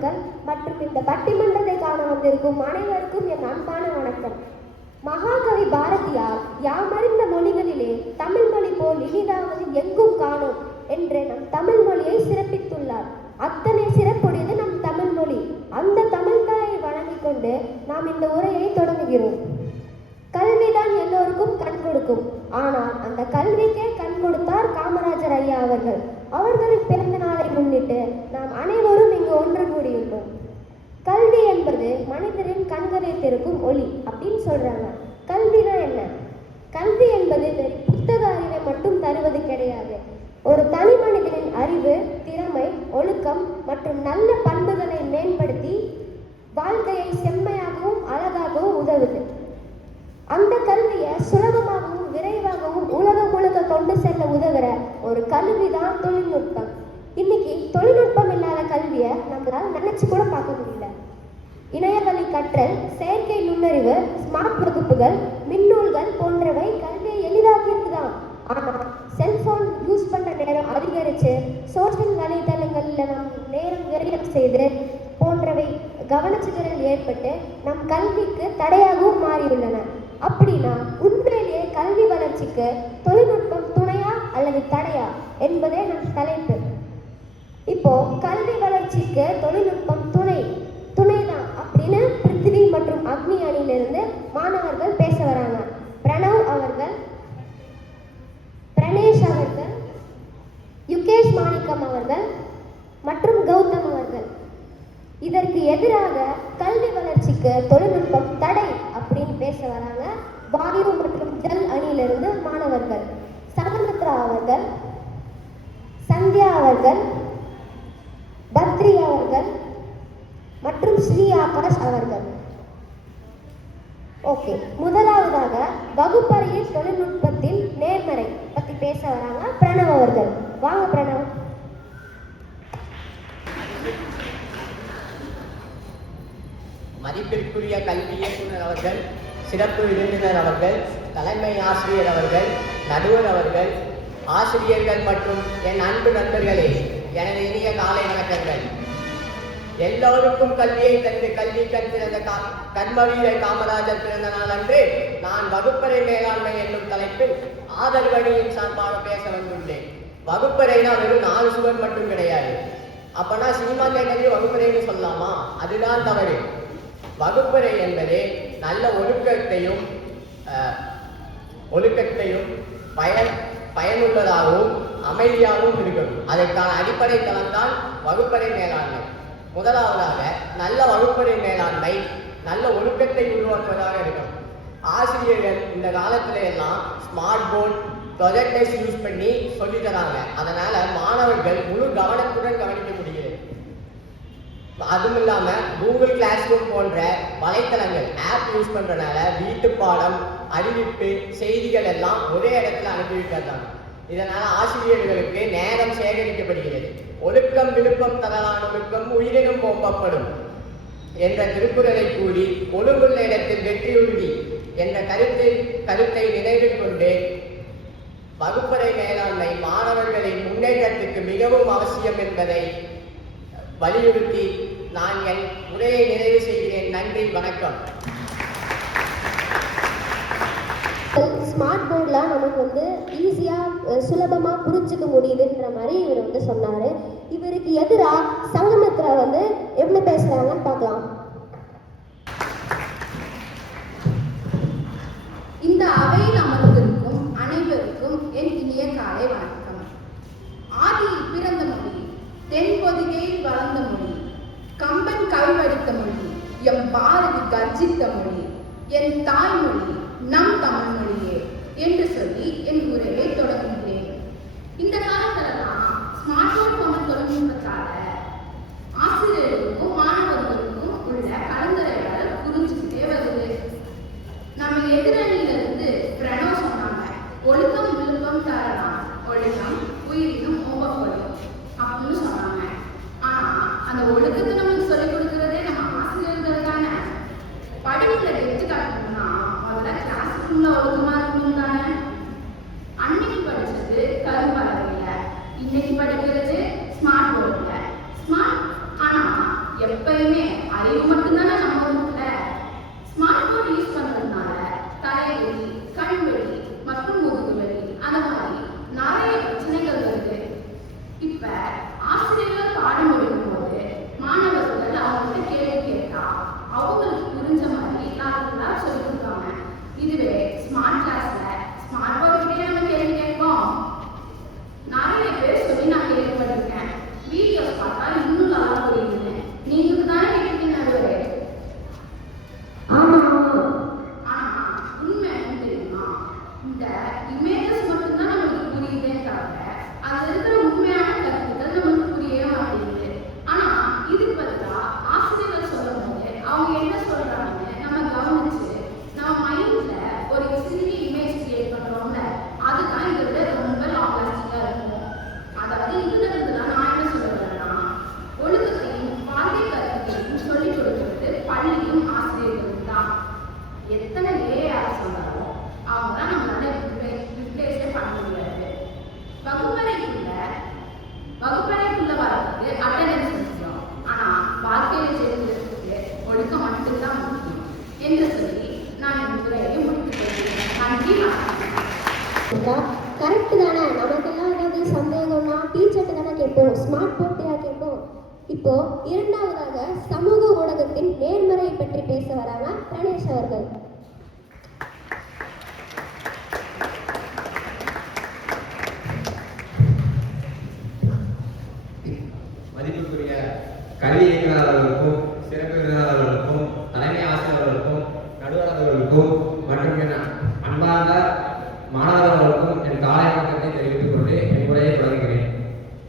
பெருமக்கள் மற்றும் இந்த பட்டிமன்றத்தை காண வந்திருக்கும் அனைவருக்கும் என் அன்பான வணக்கம். மகாகவி பாரதியார் யாமறிந்த மொழிகளிலே தமிழ் மொழி போல் இனிதாவது எங்கும் காணோம் என்று நம் தமிழ் மொழியை சிறப்பித்துள்ளார். அத்தனை சிறப்புடையது நம் தமிழ் மொழி. அந்த தமிழ் தாயை வணங்கிக் கொண்டு நாம் இந்த உரையை தொடங்குகிறோம். கல்விதான் எல்லோருக்கும் கண் கொடுக்கும். ஆனால் அந்த கல்விக்கே கண் கொடுத்தார் காமராஜர் ஐயா அவர்கள். அவர்களின் பிறந்த நாளை முன்னிட்டு நாம் அனைவரும் இங்கு ஒன்று கூடியுள்ளோம். கல்வி என்பது மனிதரின் கண்களை திறக்கும் ஒளி அப்படின்னு சொல்றாங்க. கல்வினா என்ன? கல்வி என்பது புத்தக அறிவை மட்டும் தருவது கிடையாது. ஒரு தனி மனிதனின் அறிவு, திறமை, ஒழுக்கம் மற்றும் நல்ல பண்புகளை மேம்படுத்தி வாழ்க்கையை செம்மையாகவும் அழகாகவும் உதவுது. அந்த கல்வியை சுலபமாகவும் விரைவாகவும் உலகம் முழுக்க கொண்டு செல்ல உதவுற ஒரு கல்விதான் தொழில்நுட்பம். இன்னைக்கு தொழில்நுட்பம் இல்லாத கல்வியை நம்மளால் நினைச்சு கூட பார்க்க முடியல. இணையவழி கற்றல், செயற்கை நுண்ணறிவு, ஸ்மார்ட் வகுப்புகள், மின்னூல்கள் போன்றவை கல்வியை எளிதாக்கியிருக்குதான். ஆனால் செல்போன் யூஸ் பண்ற நேரம் அதிகரித்து சோசியல் வலைதளங்கள்ல நம் நேரம் விரயம் செய்து போன்றவை கவனச்சிதறல் ஏற்பட்டு நம் கல்விக்கு தடையாகவும் மாறியுள்ளன. அப்படின்னா உண்மையிலேயே கல்வி வளர்ச்சிக்கு தொழில்நுட்பம் துணையா அல்லது தடையா என்பதே நம் தலைப்பு. இப்போ கல்வி வளர்ச்சிக்கு தொழில்நுட்பம் துணைதான் அப்படின்னு பிருத்திவி மற்றும் அக்னி அணியிலிருந்து மாணவர்கள் பேச வராங்க. பிரணவ் அவர்கள், பிரணேஷ் அவர்கள், யுகேஷ் மாணிக்கம் அவர்கள் மற்றும் கௌதம் அவர்கள். இதற்கு எதிராக கல்வி வளர்ச்சிக்கு தொழில்நுட்பம் தடை அப்படின்னு பேச வராங்க வாயு மற்றும் ஜல் அணியிலிருந்து மாணவர்கள். சகமித்ரா அவர்கள், சந்தியா அவர்கள், பத்ரி அவர்கள் மற்றும் ஸ்ரீ ஆகாஷ் அவர்கள். ஓகே, முதலாவதாக வகுப்பறையில் தொழில்நுட்பத்தின் நேர்மறை பத்தி பேச வராங்க பிரணவ் அவர்கள். வாங்க பிரணவ். மதிப்பிற்குரிய கல்வி இயக்குனர் அவர்கள், சிறப்பு விருந்தினர் அவர்கள், தலைமை ஆசிரியர் அவர்கள், நடுவர் அவர்கள், ஆசிரியர்கள் மற்றும் என் அன்பு நண்பர்களே, எனது இனிய காலை வணக்கங்கள். எல்லோருக்கும் கல்வியை தந்து கல்வி கற்பிறந்த கர்மவீரர் காமராஜர் பிறந்த நாள் அன்று நான் வகுப்பறை மேலாண்மை என்னும் தலைப்பில் ஆதரவணியின் சார்பாக பேச வந்துள்ளேன். வகுப்பறைனா வெறும் 4 சுவர் மட்டும் கிடையாது. அப்பனா சினிமா தேட்டரில் வகுப்பறைன்னு சொல்லலாமா? அதுதான் தவறு. வகுப்பறை என்பது நல்ல ஒழுக்கத்தையும் பயனுள்ளதாகவும் அமைதியாகவும் இருக்கணும். அதற்கான அடிப்படை தளம்தான் வகுப்பறை மேலாண்மை. முதலாவதாக நல்ல வகுப்பறை மேலாண்மை நல்ல ஒழுக்கத்தை உருவாக்குவதாக இருக்கணும். ஆசிரியர்கள் இந்த காலத்துல எல்லாம் ஸ்மார்ட் போர்ட், ப்ரொஜெக்டர்ஸ் யூஸ் பண்ணி சொல்லி தராங்க. அதனால மாணவர்கள் முழு கவனத்துடன் கவனிக்க முடிகிறது. அதுவும் இல்லாம கூகுள் கிளாஸ் ரூம் போன்ற வலைத்தளங்கள் ஆப் யூஸ் பண்றதுனால வீட்டு பாடம், அறிவிப்பு, செய்திகள் எல்லாம் ஒரே இடத்துல அனுப்பிவிட்டாங்க. இதனால ஆசிரியர்களுக்கு நேரம் சேகரிக்கப்படுகிறது. ஒழுக்கம் விழுப்பம் தரலான ஒழுக்கம் உயிரினும் போம்பப்படும் என்ற திருக்குறளை கூறி ஒழுங்குள்ள இடத்தில் வெற்றி உறுதி என்ற கருத்தை நினைவில் கொண்டு வகுப்பறை மேலாண்மை மாணவர்களின் முன்னேற்றத்துக்கு மிகவும் அவசியம் என்பதை வலியுறுத்தி நான் என் உரையை நிறைவு செய்கிறேன். நன்றி, வணக்கம். ஸ்மார்ட் போர்ட்லாம் நமக்கு ஈஸியாக சுலபமாக புரிஞ்சுக்க முடியுதுன்ற மாதிரி இவர் சொன்னார். இவருக்கு எதிராக சங்கமித்ரா எப்படி பேசுகிறாங்கன்னு பார்க்கலாம். இந்த அவையில் அமர்ந்திருக்கும் அனைவருக்கும் என் இனிய காலை வணக்கம். ஆதியில் பிறந்த மொழி, தென்பொதிகையில் வளர்ந்த மொழி, கம்பன் கவிவடித்த மொழி, எம் பாரதி கர்ஜித்த மொழி, என் தாய்மொழி நம் தமிழ் மொழியே என்று சொல்லி என் உரையை தொடங்குகிறேன். இந்த காலத்துலதான் ஸ்மார்ட் போன் தொழில்நுட்பத்தால ஆசிரியர்களுக்கும் மாணவர்களுக்கும் உள்ள கலந்துரையாடல் புரிஞ்சுக்கிட்டே வருது. நம்ம எதிரணியிலிருந்து பிரணவ் சொன்னாங்க, ஒழுக்கம் விழுப்பம் தரலாம், ஒழுக்கம் உயிரினும் ஓம்பப்படும் அப்படின்னு சொன்னாங்க. ஆனா அந்த ஒழுக்கத்தை நமக்கு சொல்லிக் கொடுக்கிறதே நம்ம ஆசிரியர்கள் தானே. படிப்புல எடுத்துக்காட்டணும்னா முதல்ல கிளாஸ் ரூம்ல ஒழுக்கமா இருக்கணும் தானே. அன்னைக்கு படிச்சது கரும்பலகையில, இன்னைக்கு படிக்கிறது ஸ்மார்ட் போர்ட்ல. ஸ்மார்ட் ஆனா எப்பயுமே அறிவு மட்டும்தானே நம்ம வீட்டுல. ஸ்மார்ட் போர்ட் யூஸ் பண்றதுனால தலைவலி, கண்வலி மற்றும் முதுகு வலி அந்த மாதிரி நிறைய பிரச்சனைகள் வருது. இப்ப ஆசிரியர்கள் பாடம் எடுக்கும் போது மாணவர்கள் அவங்ககிட்ட கேள்வி கேட்டா அவங்களுக்கு புரிஞ்ச மாதிரி நல்லா சொல்லி கொடுக்காங்க. இதுவே ஸ்மார்ட் கிளாஸ்ல ஸ்மார்ட் போர்டு கிட்டே நம்ம கேள்வி கேட்போம். நிறைய பேர் சொல்லி நான் கேள்விப்பட்டிருக்கேன். வீடியோஸ் பார்த்தா இன்னும் நல்லா புரியுது. நீங்க தானே கேட்டீங்க நடுவே. ஆமா ஆனா உண்மை என்ன தெரியுமா? இந்த இமேஜஸ் மட்டும்தான் நம்மளுக்கு புரியுதே தவிர அதுல இருக்கிற உண்மையான கருத்துக்கள் நம்மளுக்கு புரியவே மாட்டேங்குது. ஆனா இதுக்கு பதிலா ஆசிரியர்கள் சொல்லும் போது அவங்க என்ன சொல்றாங்கன்னு நம்ம கவனிச்சு நம்ம மைண்ட்ல ஒரு சிறிய இமேஜ் கிரியேட் பண்றோம்ல, அதுதான் இதை விட ரொம்ப லாங் லாஸ்டிங்கா இருக்கும். அதாவது இதுல இருந்துதான் நான் என்ன சொல்ல வரேன்னா, ஒழுக்கத்தையும் வாழ்க்கை கருத்தையும் சொல்லிக் கொடுக்கிறது பள்ளியும் ஆசிரியர்களும் தான். எத்தனை ஏஆர் சொன்னாலும் அவங்க தான் நம்மளால ரிப்ளேஸே பண்ண முடியாது. வகுப்பறைக்குள்ள வரதுக்கு அட்டெண்டன்ஸ் முக்கியம். ஆனா வாழ்க்கையில சேர்ந்ததுக்கு ஒழுக்கம் மட்டும்தான் முக்கியம் என்று சொல்லி நான் இந்த துறையை முடித்துக் கொள்கிறேன். நன்றி. கரெக்ட் தானே. நமக்கெல்லாம் ஏதாவது சந்தேகம்னா டீச்சர்கிட்ட தானே கேட்போம், ஸ்மார்ட் போர்ட்டையா கேட்போம். இப்போ இரண்டாவதாக சமூக ஊடகத்தின் நேர்மறை பற்றி பேச வராங்க பிரணேஷ் அவர்கள். மதிப்புக்குரிய கல்வி இயக்குநர்களுக்கும், சிறப்பு விருந்தினர்களுக்கும், தலைமை ஆசிரியர்களுக்கும், நடுவர்களுக்கும் மற்றும் என் அன்பார்ந்த மாணவர்களுக்கும் என் காலை வணக்கத்தை தெரிவித்துக் கொண்டு என் உரையை தொடங்குகிறேன்.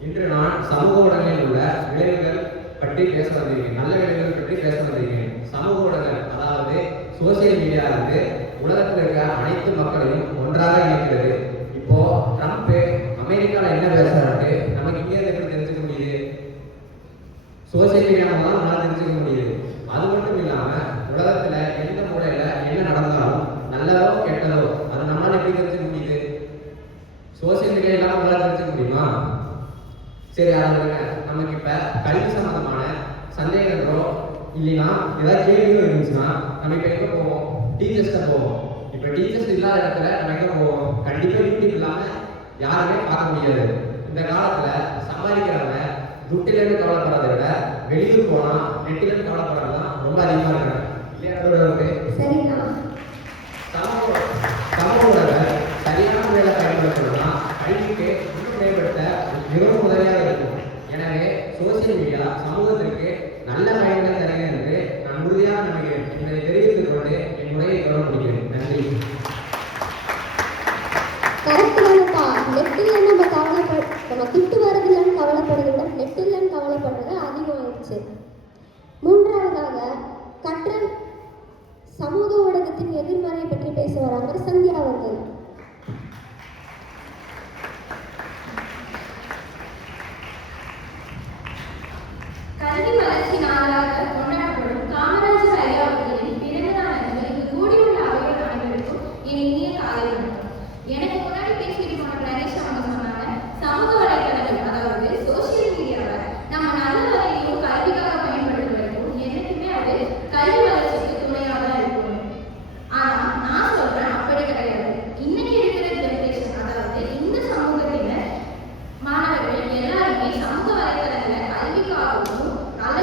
இன்று நான் சமூக ஊடகங்களில் உள்ள விளைவுகள் பற்றி பேச வந்திருக்கிறேன். நல்ல விளைவுகள் பற்றி பேச வந்திருக்கிறேன். சமூக ஊடகங்கள் அதாவது சோசியல் மீடியா வந்து உலகத்தில் இருக்க அனைத்து மக்களையும் ஒன்றாக இணைக்கிறது. இப்போ ட்ரம்ப் அமெரிக்காவில் என்ன பேசுறாரு நமக்கு இங்கே இருந்து தெரிஞ்சுக்க முடியுது. சோசியல் மீடியா மூலம் நம்மளால தெரிஞ்சுக்க முடியுது. அது மட்டும் இல்லாம உலகத்துல எந்த மூலையில என்ன நடந்தாலும் நல்லதோ கெட்டதோ அது நம்மளால எப்படி தெரிஞ்சுக்க முடியுது? சோசியல் மீடியா இல்லாம உங்களால தெரிஞ்சுக்க முடியுமா? சரி, அதை நமக்கு இப்ப கல்வி சம்பந்தமான சந்தேகங்களோ இல்லைன்னா ஏதாவது கேள்விகளோ இருந்துச்சுன்னா நம்ம இப்ப எங்க போவோம்? டீச்சர்ஸ்ட போவோம். இப்ப டீச்சர்ஸ் இல்லாத இடத்துல நம்ம எங்க போவோம்? கண்டிப்பா யூடியூப் இல்லாம யாருமே பார்க்க முடியாது. இந்த காலத்துல சம்பாதிக்கிறவங்க துட்டிலிருந்து கவலைப்படுறதை விட வெளியூர் போனா நெட்டிலிருந்து கவலைப்படுறதுதான் ரொம்ப அதிகமா இருக்காங்க. இல்லையா? சரிதான். சமூக சரியான முறையில பயன்படுத்தணும்னா கல்விக்கு இன்னும் மேம்படுத்த மிகவும் உதவியாக இருக்கும். எனவே சோசியல் மீடியா சமூகத்திற்கு நல்ல பயன்களை தருகிறது என்று நான் உறுதியாக நம்புகிறேன். இதனை தெரிவித்துக் கொண்டு என் முறையை கவனம் முடிக்கிறேன். நன்றி. கரெக்ட் தானப்பா. நெட்டில் நம்ம துட்டு வரதில்லைன்னு கவலைப்படுறதை விட நெட்டில்லைன்னு கவலைப்படுறது அதிகமாகிடுச்சு. மூன்றாவதாக கற்றல் சமூக ஊடகத்தின் எதிர்மறை பற்றி பேச வராங்க சந்தியா அவர்கள். கல்வி வளர்ச்சி நாளாக கொண்டாடப்படும் காமராஜர் ஐயா அவர்களின் பிறந்த நாளன்று இங்கு கூடியுள்ள அவைகள் அனைவருக்கும் என் இனிய காலை வணக்கம். எனக்கு முன்னாடி பேசிட்டு போன பிரணேஷ் அவங்க சொன்னாங்க, சமூக வலைதளங்கள் அதாவது சோசியல் மீடியாவை நம்ம நல்ல வகையிலும் கல்விக்காக பயன்படுத்த வரைக்கும் என்னைக்குமே அது கல்வி வளர்ச்சிக்கு துணையாக தான் இருக்கும். ஆனா நான் சொல்றேன் அப்படி கிடையாது. இன்னைக்கு இருக்கிற ஜெனரேஷன் அதாவது இந்த சமூகத்தினர் மாணவர்கள் எல்லாருமே சமூக வலைதளங்களை கல்விக்காகவும் நல்ல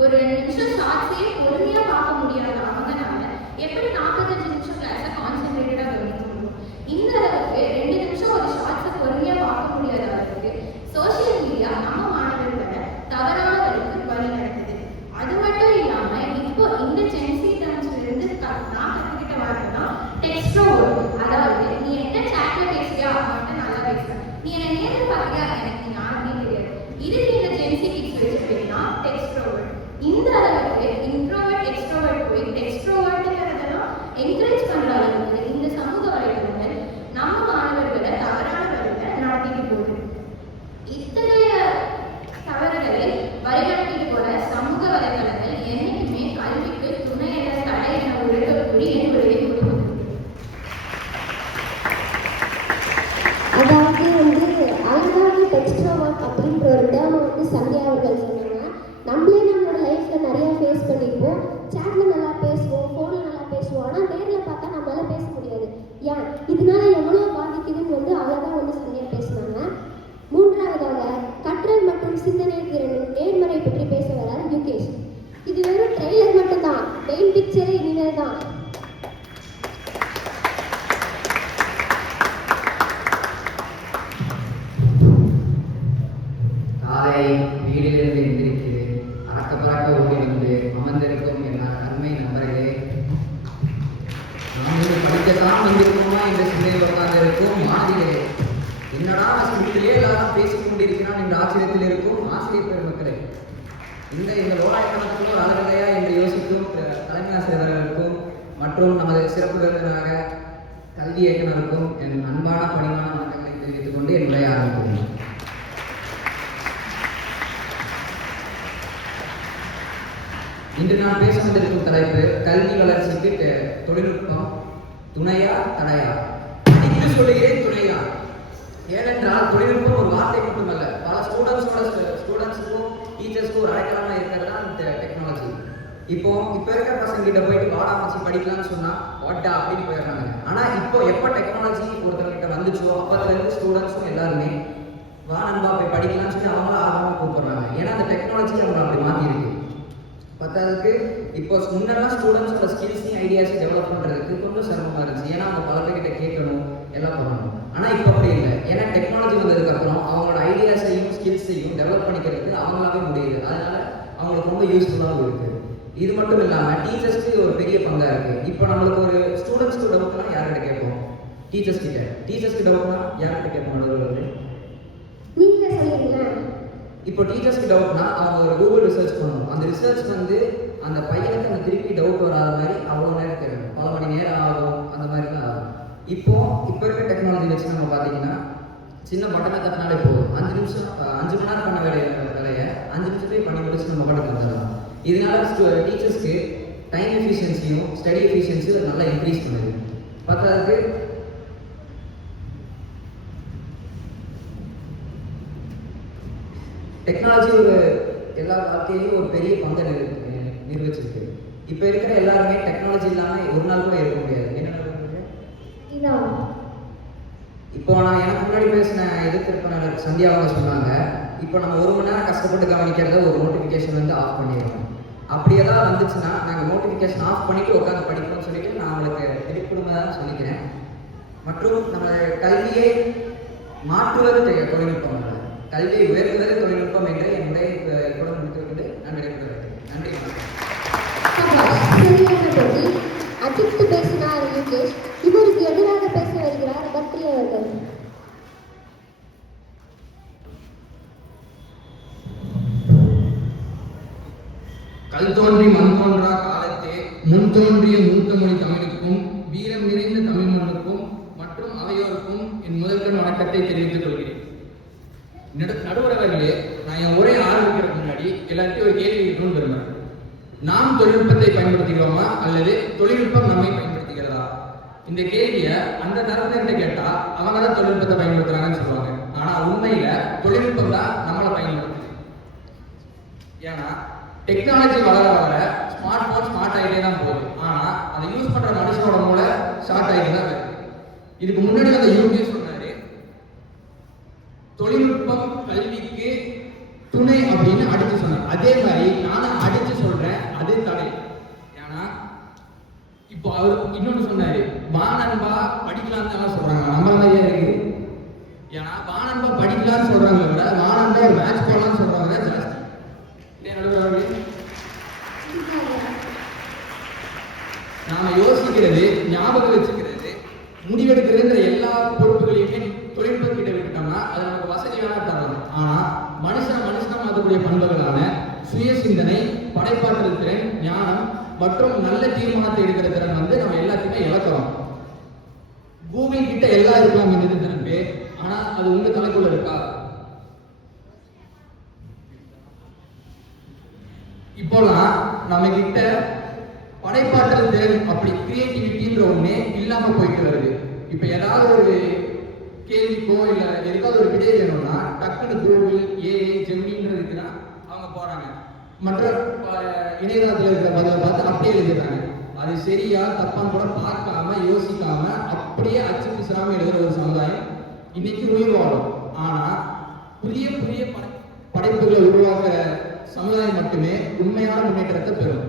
ஒரு 2 நிமிஷம் ஷார்ட்ஸே பொறுமையா பார்க்க முடியாத அவங்கனால எப்படி 45 நிமிஷம் கிளாஸை கான்சென்ட்ரேட்டடா கவனிக்க முடியும்? இந்த அளவுக்கு 2 நிமிஷம் ஒரு ஷார்ட்ஸை பொறுமையா பார்க்க முடியாத அளவுக்கு சோசியல் மீடியா நம்ம மாணவர்களை தவறான வழிக்கு வழி நடத்துது. அது மட்டும் இல்லாம இப்போ இந்த ஜென்சி டர்ம்ஸ்ல இருந்து நான் கத்துக்கிட்ட வார்த்தை தான் டெக்ஸ்ட்ரோவர்ட். அதாவது நீ என்ன சாட்ல பேசுறியா மட்டும் நல்லா பேசுற, நீ என்ன நேரில் பார்க்கறியா எனக்கு நீ யாருமே தெரியாது. இதுக்கு இந்த ஜென்சி கிட்ஸ் வச்சுக்கிட்டீங்கன்னா டெக்ஸ்ட்ரோவர்ட். இந்த அளவுக்கு இன்ட்ரோவர்ட் எக்ஸ்ட்ரோவர்ட் போய் டெக்ஸ்ட்ரோவர்ட்ங்கிறதெல்லாம் என்கரேஜ் பண்ற அளவுக்கு இந்த சமூக வலைதளங்கள் நம்ம மாணவர்களை தவறான வழியில நடத்திட்டு போகுது. இத்தகைய தவறுகளை வழிநடத்திட்டு போற சமூக வலைதளங்கள் என்னைக்குமே கல்விக்கு துணையற்ற தடை என உழைக்கக்கூடிய என்பதை அதாவது அழகான டெக்ஸ்ட்ரோவர்ட் அப்படின்ற ஒரு டேர்மை சந்தியா அவர்கள் சொன்னாங்க. நம்மளே நம்மளோட லைஃப்ல நிறைய ஃபேஸ் பண்ணிப்போம். சேட்ல நல்லா பேசுவோம், ஃபோன்ல நல்லா பேசுவோம், ஆனால் நேரில் பார்த்தா நம்மளால பேச முடியாது. ஏன் இதனால எவ்வளோ பாதிக்குதுன்னு அழகா சந்தியா பேசினாங்க. மூன்றாவதாக கற்றல் மற்றும் சிந்தனை திறனின் நேர்மறை பற்றி பேச வரார் யுகேஷ். இது வெறும் ட்ரெய்லர் மட்டும்தான், மெயின் பிக்சரே இனிமேல் தான். காலை வீட்டிலிருந்து எந்திரித்து அறக்க பறக்க ஓடி வந்து அமர்ந்திருக்கும் என் அருமை நண்பர்களே, நாங்கள் படிக்கத்தான் வந்திருக்கோமா என்ற சிந்தையில் உட்கார்ந்திருக்கும் மாணவிகளே, என்னடா ஸ்கிரிப்டிலே எல்லாரும் பேசிக் கொண்டிருக்கிறான் என்ற ஆச்சரியத்தில் இருக்கும் ஆசிரியர் பெருமக்களே, இந்த லோலாயத்தனத்துக்கும் ஒரு அழகையா என்று யோசிக்கும் தலைமை ஆசிரியர்களுக்கும் மற்றும் நமது சிறப்பு விருந்தினராக கல்வி இயக்குனருக்கும் என் அன்பான பணிவான வணக்கங்களை தெரிவித்துக் கொண்டு என் உரையை ஆரம்பிக்கிறேன். இன்று நான் பேச வந்திருக்கும் தலைப்பு கல்வி வளர்ச்சிக்கு தொழில்நுட்பம் துணையா தடையா? அடிக்கடி சொல்லுகிறேன் துணையா. ஏனென்றால் தொழில்நுட்பம் ஒரு வார்த்தை மட்டுமல்ல, பல ஸ்டூடெண்ட்ஸுக்கும் டீச்சர்ஸ்க்கும் ஒரு அடைக்கலமாக இருக்கிறது தான் டெக்னாலஜி. இப்போ இருக்கிற பசங்க கிட்ட போயிட்டு வாடாமச்சி படிக்கலாம்னு சொன்னா வாட்டா அப்படின்னு போயிடுறாங்க. ஆனா இப்போ எப்போ டெக்னாலஜி ஒருத்தர்கிட்ட வந்துச்சோ அப்போதுலேருந்து ஸ்டூடெண்ட்ஸும் எல்லாருமே வா நண்பா போய் படிக்கலாம்னு சொல்லி அவங்கள ஆர்வமாக கூப்பிடுறாங்க. ஏன்னா அந்த டெக்னாலஜி அவங்களை அப்படி மாற்றி இருக்கு. பத்தாவதுக்கு இப்போ முன்னெல்லாம் ஸ்டூடெண்ட்ஸோட ஸ்கில்ஸையும் ஐடியாஸையும் டெவலப் பண்ணுறதுக்கு கொஞ்சம் சிரமமாக இருந்துச்சு. ஏன்னா அவங்க பல பேர்கிட்ட கேட்கணும், எல்லாம் பண்ணணும். ஆனால் இப்போ அப்படி இல்லை. ஏன்னா டெக்னாலஜி வந்ததுக்கப்புறம் அவங்களோட ஐடியாஸையும் ஸ்கில்ஸையும் டெவலப் பண்ணிக்கிறதுக்கு அவங்களாவே முடியுது. அதனால அவங்களுக்கு ரொம்ப யூஸ்ஃபுல்லாகவும் இருக்குது. இது மட்டும் இல்லாமல் டீச்சர்ஸ்க்கு ஒரு பெரிய பங்காக இருக்குது. இப்போ நம்மளுக்கு ஒரு ஸ்டூடெண்ட்ஸ்க்கு டவுட்லாம் யார்கிட்ட கேட்போம்? டீச்சர்ஸ்க்கு டவுட்னா யார்கிட்ட கேட்போம்? நடுவர்கள் நீங்களே சொல்லுங்களேன். இப்போ டீச்சர்ஸ்க்கு டவுட்னா அவங்க ஒரு கூகுள் ரிசர்ச் பண்ணணும். அந்த ரிசர்ச் அந்த பையனுக்கு அந்த திருப்பி டவுட் வராத மாதிரி அவ்வளோ நேரம் தேவையும், பல மணி நேரம் ஆகும், அந்த மாதிரிலாம் ஆகும். இப்போ இருக்க டெக்னாலஜி வச்சு நம்ம பார்த்தீங்கன்னா சின்ன பட்டனை தட்டினாலே போதும். 5 மணி நேரம் பண்ண வேலையை 5 நிமிஷத்துலேயே பண்ணி முடிச்சு நம்ம பட்டத்தை வந்துடலாம். இதனால டீச்சர்ஸ்க்கு டைம் எஃபிஷியன்சியும் ஸ்டடி எஃபிஷியன்சியும் நல்லா இன்க்ரீஸ் பண்ணுது. பத்தாவதுக்கு டெக்னாலஜி எல்லா வாழ்க்கையிலையும் ஒரு பெரிய பங்கை நிர்வகிச்சிருக்கு. இப்போ இருக்கிற எல்லாருமே டெக்னாலஜி இல்லாமல் ஒரு நாள் கூட இருக்க முடியாது. என்ன இப்போ நான் எனக்கு முன்னாடி பேசின எதிர்த்திருப்பினர் சந்தியா அவங்க சொன்னாங்க, இப்போ நம்ம 1 மணி நேரம் கஷ்டப்பட்டு கவனிக்கிறத ஒரு நோட்டிஃபிகேஷன் ஆஃப் பண்ணிடுவோம். அப்படியெல்லாம் வந்துச்சுன்னா நாங்கள் நோட்டிஃபிகேஷன் ஆஃப் பண்ணிட்டு உட்காந்து படிக்கணும்னு சொல்லிட்டு நான் உங்களுக்கு திருப்பிடுமாக சொல்லிக்கிறேன். மற்றும் நம்ம கல்வியை மாற்றுவது தொழில்நுட்பம் அல்ல, கல்வியை உயர்த்துவது தொழில்நுட்பம் என்று என்னுடைய கூட முடித்துவிட்டு நான் விடைபெறுகிறேன். நன்றி, வணக்கம். அதிர்த்து பேசினார் யுகேஷ். இவருக்கு எதிராக பேச வருகிறார் பத்ரி அவர்கள். கல் தோன்றி மண் தோன்றா காலத்தே முன் தோன்றிய மூத்தமொழி தமிழுக்கும் வீரம் நிறைந்த தமிழ் மண்ணுக்கும் மற்றும் அவையோருக்கும் என் முதல்கண் வணக்கத்தை தெரிவித்துக் கொள்கிறேன். நடுவரவர்களே, நான் என் உரை ஆரம்பிக்கிறதுக்கு முன்னாடி எல்லாத்தையும் ஒரு கேள்வி கேட்கணும்னு விரும்புகிறேன். நாம் தொழில்நுட்பத்தை பயன்படுத்துகிறோமா அல்லது தொழில்நுட்பம் நம்மை பயன்படுத்துகிறதா? இந்த கேள்வியை அந்த தரப்பினர்கிட்ட கேட்டா அவங்க தான் தொழில்நுட்பத்தை பயன்படுத்துறாங்கன்னு சொல்லுவாங்க. ஆனா உண்மையில தொழில்நுட்பம் தான் நம்மளை பயன்படுத்துது. ஏன்னா டெக்னாலஜி வளர வளர ஸ்மார்ட் போன் ஸ்மார்ட் ஆகிட்டே தான் போகுது. ஆனா அதை யூஸ் பண்ற மனுஷனோட மூளை ஷார்ட் ஆகிட்டு தான் இருக்கு. இதுக்கு முன்னாடி அந்த யூகேஷ் சொன்னாரு, தொழில்நுட்பம் கல்விக்கு துணை அப்படின்னு அடிச்சு சொன்னார். அதே மாதிரி நானும் அடிச்சு இன்னொன்னு சொன்னாரு, வானன்பா படிக்கலாம்னு எல்லாம் சொல்றாங்க. நம்ம மாதிரியே இருக்குது. ஏன்னா வானன்பா படிக்கலாம்னு சொல்றாங்களே விட வானன்பா ஒரு மேட்ச் போடலாம்னு சொல்றாங்க ஜாஸ்தி. நாம யோசிக்கிறது, ஞாபகம் வச்சுக்கிறது, முடிவெடுக்கிறதுன்ற எல்லா பொறுப்புகளையுமே தொழில்நுட்பத்திட்ட விட்டுட்டோம்னா அது நமக்கு வசதி வேணா தரலாம். ஆனா மனுஷனா மாற்றக்கூடிய பண்புகளான சுய சிந்தனை, படைப்பாற்றல் திறன், ஞானம் மற்றும் நல்ல தீர்மானத்தை எடுக்கிற திறன் வந்து நம்ம எல்லாத்தையுமே இழக்கிறோம். கூகுள் கிட்ட எல்லாம் இருக்கலாம் இந்த திறன்பே, ஆனா அது உங்க தலைக்குள்ள இருக்கா? இப்போலாம் நம்ம கிட்ட படைப்பாற்றல் திறன் அப்படி கிரியேட்டிவிட்டின்ற ஒண்ணே இல்லாம போயிட்டு வருது. இப்ப ஏதாவது ஒரு கேள்விக்கோ இல்ல எதுக்காவது ஒரு விடை வேணும்னா டக்குன்னு கூகுள், ஏஐ, ஜெமினின்றதுக்கு தான் அவங்க போறாங்க. மற்ற இணையதளத்தில் இருக்கிற பதிலை பார்த்து அப்படியே எழுதுறாங்க. அது சரியா தப்பான்னு கூட பார்க்காம யோசிக்காம அப்படியே அச்சு பிசாம எழுதுற ஒரு சமுதாயம் இன்னைக்கு உயிர் வாழும். ஆனா புதிய புதிய படைப்புகளை உருவாக்குற சமுதாயம் மட்டுமே உண்மையான முன்னேற்றத்தை பெறும்.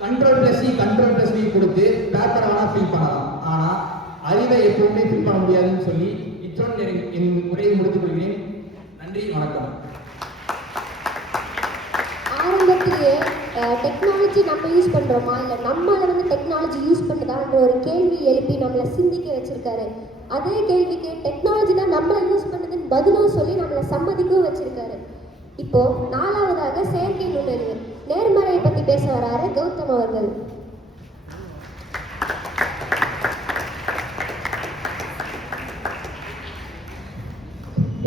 கண்ட்ரோல்+C கொடுத்து பேப்பர் வேணா ஃபில் பண்ணலாம், ஆனா அறிவை எப்பவுமே ஃபில் பண்ண முடியாதுன்னு சொல்லி இத்துடன் என் உரையை முடித்துக் கொள்கிறேன். நன்றி, வணக்கம். ஆரம்பத்திலேயே டெக்னாலஜி நம்ம யூஸ் பண்ணுறோமா இல்லை நம்மளை வந்து டெக்னாலஜி யூஸ் பண்ணுதான்ற ஒரு கேள்வி எழுப்பி நம்மளை சிந்திக்க வச்சிருக்காரு. அதே கேள்விக்கு டெக்னாலஜி தான் நம்மளை யூஸ் பண்ணுதுன்னு பதிலும் சொல்லி நம்மளை சம்மதிக்கவும் வச்சிருக்காரு. இப்போ 4வதாக செயற்கை நுண்ணறிவு நேர்மறையை பற்றி பேச வராரு கௌதம் அவர்கள்.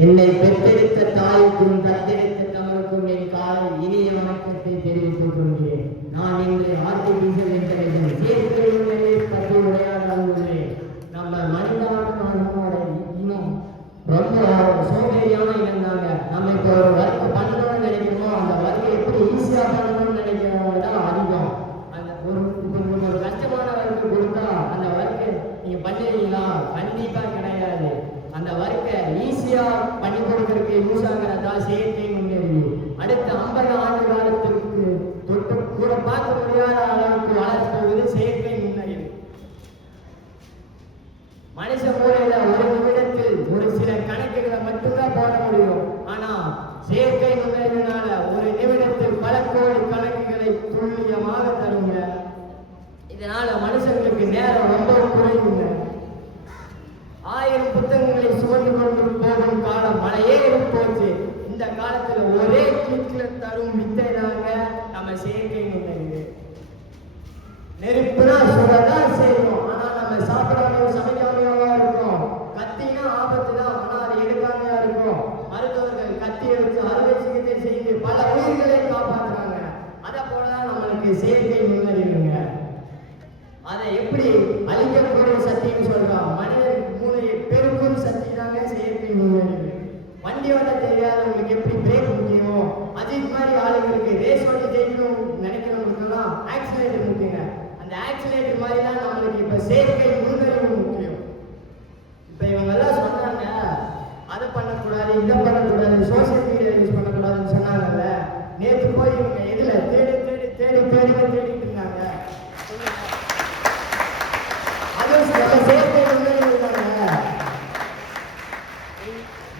என்னை பெற்றெடுத்த தாய்க்கும் தத்தெடுத்த தமருக்கும் என் காலை இனிய வணக்கத்தை தெரிவித்துக் கொள்கிறேன். நான் இன்று ஆர்டிபிஷியல் இன்டெலிஜென்ஸ் செயற்கை நுண்ணறிவை பற்றி உரையாடுகிறேன். நம்ம மனிதனாக இன்னும் ரொம்ப சோதனையான இருந்தாங்க. நம்ம இப்போ ஒரு ஒர்க் பண்ணணும்னு நினைக்கிறோமோ அந்த ஒர்க்கை எப்படி ஈஸியா பண்ணணும்னு நினைக்கிறவங்க தான் அதிகம். அந்த ஒரு கஷ்டமான ஒர்க்கு கொடுத்தா அந்த ஒர்க்கு நீங்க பண்ணுவீங்களா? கண்டிப்பா கிடையாது. அந்த ஒர்க்கை ஈஸியா பண்ணி கொடுக்கறதுக்கு யூஸ் ஆகிறதா செயற்கை நுண்ணறிவு. அடுத்த 50 ஆண்டு காலத்திற்கு தொட்டு கூட பார்க்க முடியாத அளவுக்கு வளர்ப்பது செயற்கை நுண்ணறிவு. மனுஷ மூளையில ஒரு நிமிடத்தில் ஒரு சில கணக்குகளை மட்டும்தான் போட முடியும். ஆனா செயற்கை நுண்ணறிவினால ஒரு நிமிடத்தில் பல கோடி கணக்குகளை துல்லியமாக தருங்க. இதனால மனுஷங்களுக்கு நேரம் ரொம்ப குறையுங்க. 1000 புத்தகங்களை சுமந்து கொண்டு போகும் காலம் மழையே போச்சு. இந்த காலத்துல ஒரே கிளிக்ல தரும் வித்தை தாங்க நம்ம செயற்கை நுண்ணறிவு. நெருப்புனா சுடதான் செய்வோம், ஆனா நம்ம சாப்பிடாம சமைக்காமையா இருக்கோம். கத்தினா ஆபத்து தான், ஆனா அதை எடுக்காமையா இருக்கும். மருத்துவர்கள் கத்தியை வச்சு அறுவை சிகிச்சை செய்து பல உயிர்களை காப்பாற்றுறாங்க. அதை போலதான் நம்மளுக்கு செயற்கை நுண்ணறிவுங்க. அதை எப்படி அழிக்கக்கூடிய சக்தின்னு சொல்றோம். மனிதர் மூளையை பெருக்கும் சக்தி தாங்க செயற்கை நுண்ணறிவு. வண்டி ஓட்ட தெரியாதவங்களுக்கு எப்படி பிரேக் முக்கியமோ, அஜித் மாதிரி ஆளுங்களுக்கு ரேஸ் ஓட்டி ஜெயிக்கணும் நினைக்கிறவங்களுக்கெல்லாம் ஆக்சிலேட்டர் முக்கியங்க. அந்த ஆக்சிலேட்டர் மாதிரி தான் நம்மளுக்கு இப்ப செயற்கை நுண்ணறிவு முக்கியம். இப்ப இவங்க எல்லாம் சொன்னாங்க அதை பண்ணக்கூடாது, இதை பண்ணக்கூடாது, சோசியல் மீடியா யூஸ் பண்ணக்கூடாதுன்னு சொன்னாங்கல்ல. நேற்று போய் இவங்க எதுல தேடி தேடி தேடி தேடி தேடிட்டு இருந்தாங்க. செயற்கை நுண்ணறிவு தாங்க.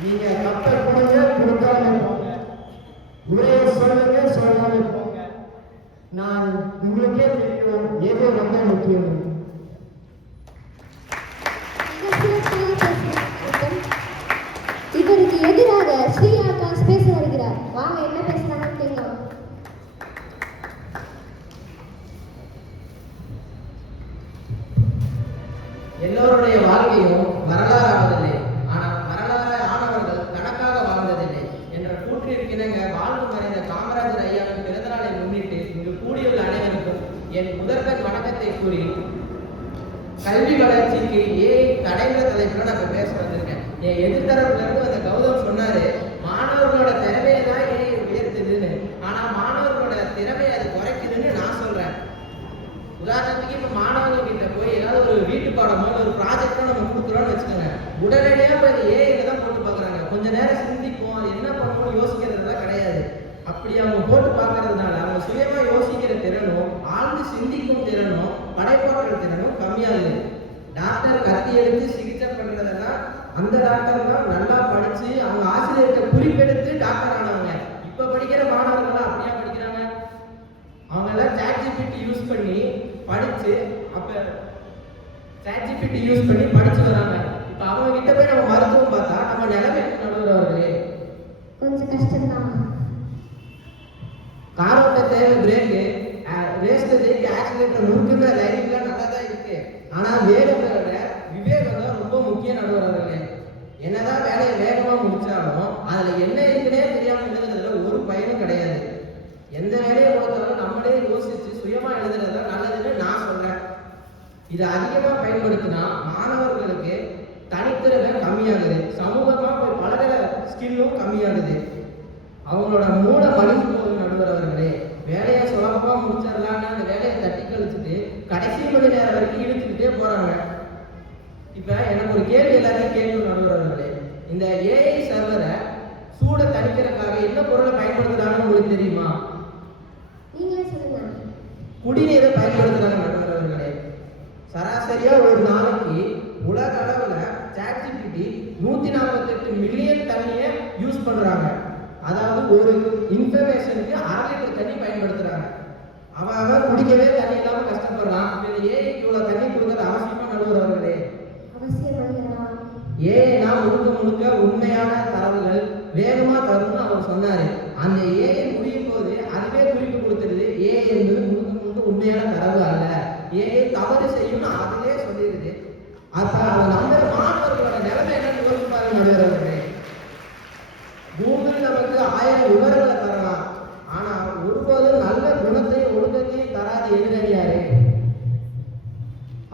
நீங்க கப்ப கொடுங்க, கொடுக்காம போங்க, உரையை சொல்லுங்க, சொல்லாம போங்க. நான் உங்களுக்கே தெரியும் எது ரொம்ப முக்கியம். இவருக்கு எதிராக ஸ்ரீ ஆகாஷ் பேச வருகிறார். வாங்க என்ன பேசுறாங்கன்னு கேட்கலாம். எல்லோருடைய வாழ்க்கையும் வரலாறு ஆவதில்லை, ஆனால் வரலாறு ஆனவர்கள் கணக்காக வாழ்ந்ததில்லை என்ற கூற்றிற்கிணங்க வாழ்ந்து மறைந்த காமராஜர் ஐயாவின் பிறந்தநாளை முன்னிட்டு இங்கு கூடியுள்ள அனைவருக்கும் என் முதற்கண் வணக்கத்தை கூறி கல்வி வளர்ச்சிக்கு தடைங்கிற தலைப்புல நான் பேச வந்திருக்கேன். என் எதிர்த்தரப்புல இருந்து அந்த கௌதம் சொன்னாரு, மாணவர்களோட திறமையை தான் உயர்த்துதுன்னு. ஆனா மாணவர்களோட திறமையை அது குறைக்குதுன்னு நான் சொல்றேன். உதாரணத்துக்கு இப்ப மாணவர்கள் கிட்ட போய் ஏதாவது ஒரு வீட்டு பாடமோ ஒரு ப்ராஜெக்டோ நம்ம கொடுக்குறோம்னு வச்சுக்கோங்க, உடனடியாக போய் அது ஏஐல தான் போட்டு பார்க்குறாங்க. கொஞ்ச நேரம் சிந்திப்போம், அது என்ன பண்ணணும்னு யோசிக்கிறதுலாம் கிடையாது. அப்படி அவங்க போட்டு பார்க்கறதுனால அவங்க சுயமா யோசிக்கிற திறனும் ஆழ்ந்த ஆழ்ந்து சிந்திக்கும் திறனும் படைப்பாற்றல் திறனும் கம்மியாகுது. டாக்டர் கத்தி எடுத்து சிகிச்சை பண்றதெல்லாம் அந்த டாக்டர் தான் நல்லா படிச்சு அவங்க ஆசிரியர்கிட்ட குறிப்பெடுத்து டாக்டர் ஆனவங்க. இப்ப படிக்கிற மாணவர்கள் அப்படியா படிக்கிறாங்க? அவங்க எல்லாம் ChatGPT யூஸ் பண்ணி படிச்சு ChatGPT யூஸ் பண்ணி படிச்சு வராங்க. இப்ப அவங்க கிட்ட போய் நம்ம மருத்துவம் பார்த்தா நம்ம நிலைமை நடுவர்களே கொஞ்சம் கஷ்டம்தான். காரோட்ட தேவை பிரேக்கு, ரேஸ்டேஜ், ஆக்சிலேட்டர் முழுக்க லைனிங்லாம் நல்லா தான் இருக்கு. ஆனா வேகத்தை விட விவேகம் தான் ரொம்ப முக்கிய நடுவர்களே. என்னதான் வேலையை வேகமா முடிச்சாலும் அதுல என்ன இருக்குன்னே தெரியாம எழுதுறதுல ஒரு பயனும் கிடையாது. எந்த வேலையை கொடுத்தாலும் நம்மளே யோசிச்சு சுயமா எழுதுறது தான் நல்லதுன்னு நான் சொல்றேன். இதை அதிகமா பயன்படுத்தினா மாணவர்களுக்கு தனித்திறமை கம்மியாகுது, சமூகமா போய் பழகிற ஸ்கில்லும் கம்மியாகுது, அவங்களோட மூளை மலிஞ்சு போகுது நடுவர் அவர்களே. வேலையை சுலபமா முடிச்சிடலான்னு அந்த வேலையை தட்டி கழிச்சுட்டு கடைசி மணி நேரம் வரைக்கும் இழுத்துக்கிட்டே போறாங்க. இப்ப எனக்கு ஒரு கேள்வி எல்லாரையும் கேட்கணும் நடுவர் அவர்களே. இந்த AI சர்வரை சூட தணிக்கிறதுக்காக என்ன பொருளை பயன்படுத்துறாங்கன்னு உங்களுக்கு தெரியுமா? நீங்களே சொல்லுங்க. குடிநீரை பயன்படுத்துறாங்க நடுவர் அவர்களே. சராசரியா ஒரு நாளைக்கு உலக அளவுல ChatGPT 148 மில்லியன் தண்ணியை யூஸ் பண்றாங்க. அதாவது ஒரு இன்ஃபர்மேஷனுக்கு 1/2 லிட்டர் தண்ணி பயன்படுத்துறாங்க. அவன் குடிக்கவே தண்ணி இல்லாம கஷ்டப்படுறான். இந்த ஏஐக்கு இவ்வளவு தண்ணி கொடுக்கறது அவசியமா நடுவர் அவர்களே? அவசியமாகிறதா? ஏஐனா முழுக்க உண்மையான தரவுகள் வேகமா தரும்னு அவர் சொன்னாரு. அந்த ஏஐ முடியும் போது அதுவே குறிப்பு கொடுத்துருது. ஏஐ என்பது முழுக்க உண்மையான தரவு அல்ல, ஏஐ தவறு செய்யும்னு அதுவே சொல்லிடுது. அப்ப அவங்க நம்புற மாணவர்களோட நிலைமை என்னன்னு யோசிச்சு பாருங்க நடுவர் அவர்களே. கூகுள் நமக்கு 1000 விவரங்களை தரலாம், ஆனா ஒருபோதும் நல்ல குணத்தையும் ஒழுக்கத்தையும் தராது. எதிரடியாரு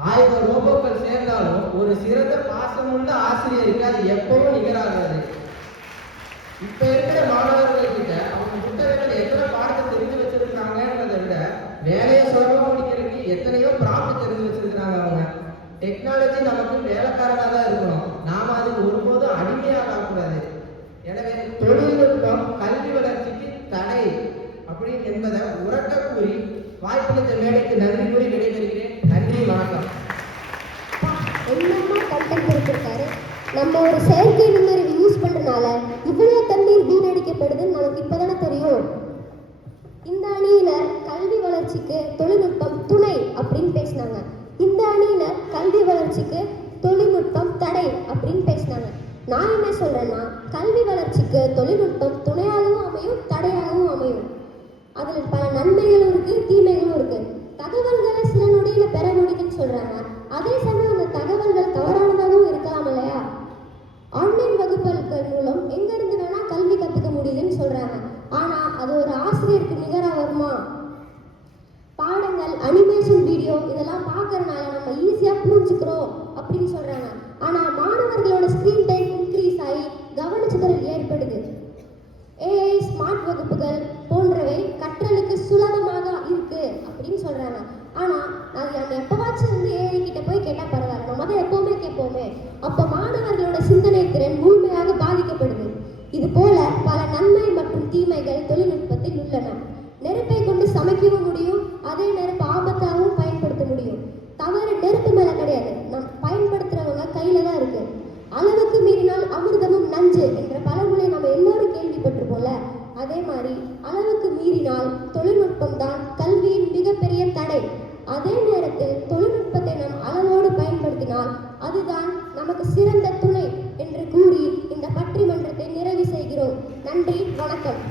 1000 ரோபோக்கள் சேர்ந்தாலும் ஒரு சிறந்த பாசமுள்ள ஆசிரியருக்கு அது எப்பவும் நிகராகாது. இப்ப இருக்கிற மாணவர்கள் கிட்ட அவங்க புத்தகங்கள் எத்தனை பாடத்தை தெரிஞ்சு வச்சிருக்காங்கன்றதை விட வேலையை சுலபமா முடிக்கிறதுக்கு எத்தனையோ ப்ராப்ட் தெரிஞ்சு வச்சிருக்காங்க. அவங்க டெக்னாலஜி நமக்கு வேலைக்காரனா தான் இருக்கணும், நாம அதுக்கு ஒருபோதும் அடிமையாக கூடாது. எனவே தொழில்நுட்பம் கல்வி வளர்ச்சிக்கு தடை அப்படி என்பதை உறக்க கூறி வாய்ப்பளித்த மேடைக்கு நன்றி கூறி விடைபெறுகிறேன். நன்றி, வணக்கம். என்னமா கண்டென்ட் கொடுத்துருக்காரு. நம்ம ஒரு செயற்கை நுண்ணறிவு யூஸ் பண்றதுனால இவ்வளவு தண்ணீர் வீணடிக்கப்படுதுன்னு நமக்கு இப்பதானே தெரியும். இந்த அணியினர் கல்வி வளர்ச்சிக்கு தொழில்நுட்பம் துணை அப்படின்னு பேசினாங்க. இந்த அணியினர் கல்வி வளர்ச்சிக்கு தொழில்நுட்பம் தடை அப்படின்னு பேசினாங்க. நான் என்ன சொல்றேன்னா, கல்வி வளர்ச்சிக்கு தொழில்நுட்பம் துணையாகவும் அமையும், தடையாகவும் அமையும். அதுல பல நன்மைகளும் இருக்கு, தீமைகளும் இருக்கு. தகவல்களை சில நொடியில பெற முடியுதுன்னு சொல்றாங்க. அதே சமயம் அந்த தகவல்கள் தவறானதாகவும் இருக்கலாம் இல்லையா? ஆன்லைன் வகுப்புகள் மூலம் எங்க இருந்து வேணா கல்வி கத்துக்க முடியுதுன்னு சொல்றாங்க. ஆனா அது ஒரு ஆசிரியருக்கு நிகரா வருமா? பாடங்கள், அனிமேஷன் வீடியோ இதெல்லாம் பார்க்கறதுனால நம்ம ஈஸியா புரிஞ்சுக்கிறோம் அப்படின்னு சொல்றாங்க. ஆனா மாணவர்களோட ஸ்கிரீன் டைம் இன்க்ரீஸ் ஆகி கவனச்சிதறல் ஏற்படுது. ஏஐ ஸ்மார்ட் வகுப்புகள் போன்றவை கற்றலுக்கு சுலபமாக இருக்கு அப்படின்னு சொல்றாங்க. ஆனா அது நம்ம எப்பவாச்சும் ஏஐ கிட்ட போய் கேட்டா பரவாயில்ல, நம்ம தான் எப்பவுமே கேட்போமே. அப்ப மாணவர்களோட சிந்தனை திறன் முழுமையாக பாதிக்கப்படுது. இது போல பல நன்மை மற்றும் தீமைகள் தொழில்நுட்பத்தில் உள்ளன. நெருப்பை கொண்டு சமைக்கவும் முடியும், அதே நெருப்பு ஆபத்தாகவும் பயன்படுத்த முடியும். தவறு நெருப்பு மேல கிடையாது, நம் பயன்படுத்துறவங்க கையில தான் இருக்கு. அளவுக்கு மீறினால் அமிர்தமும் நஞ்சு என்ற பழமொழி நம்ம எல்லோரும் கேள்விப்பட்டிருப்போம்ல. அதே மாதிரி அளவுக்கு மீறினால் தொழில்நுட்பம் தான் கல்வியின் மிகப்பெரிய தடை. அதே நேரத்தில் தொழில்நுட்பத்தை நாம் அளவோடு பயன்படுத்தினால் அதுதான் நமக்கு சிறந்த துணை என்று கூறி இந்த பட்டிமன்றத்தை நிறைவு செய்கிறோம். நன்றி, வணக்கம்.